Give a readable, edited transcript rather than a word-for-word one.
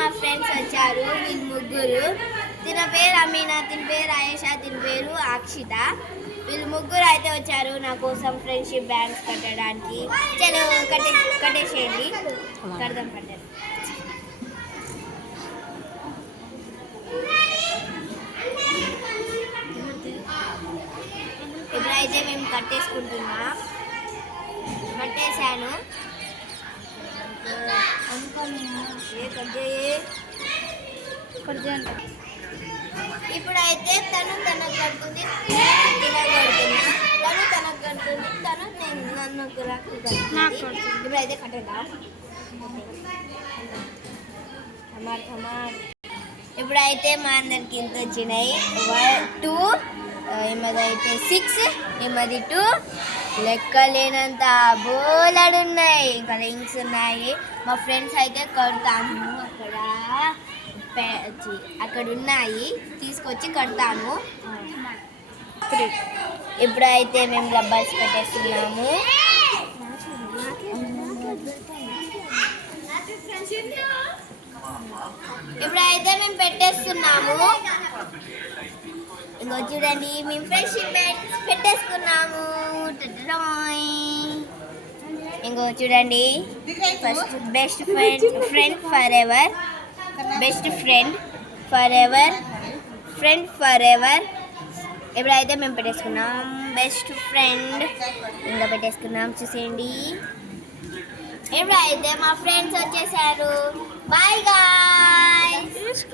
మా ఫ్రెండ్స్ వచ్చారు, వీళ్ళు ముగ్గురు. తిన పేరు అమీనా, తిన పేరు ఆయేషా, తిన పేరు అక్షిత. వీళ్ళు ముగ్గురు అయితే వచ్చారు నా కోసం ఫ్రెండ్షిప్ బ్యాండ్స్ కట్టడానికి. చలో కట్టేసేయండి, కడదాం కట్టారు. ఇప్పుడైతే మేము కట్టేసుకుంటున్నాం. కట్టేశాను. ఇప్పుడైతే తను తనకు కడుతుంది, తినగడుతున్నా. తను తనకు కడుతుంది, తను నన్ను ఇప్పుడైతే కట్టదా. ఇప్పుడైతే మా అందరికి ఇంత వచ్చినాయి. 1 2 ఏమదైతే 6, ఏమది 2, లెక్కలేనంత బోలెడున్నాయి. ఇంకా రింగ్స్ ఉన్నాయి. మా ఫ్రెండ్స్ అయితే కడతాను, అక్కడ ఉన్నాయి, తీసుకొచ్చి కడతాను. ఇప్పుడైతే మేము రబ్బర్స్ పెట్టేస్తున్నాము. ఇప్పుడైతే మేము పెట్టేస్తున్నాము. ఇంకో చూడండి, మేము ఫ్రెండ్షిప్ పెట్టేసుకున్నాము. ఇంకో చూడండి, first best friend for ever, best friend for ever, friend for ever. ఇప్పుడైతే మేము పెట్టేసుకున్నాం బెస్ట్ ఫ్రెండ్, ఇంకా పెట్టేసుకున్నాం. చూసేయండి. ఇప్పుడైతే మా ఫ్రెండ్స్ వచ్చేసారు. Bye guys.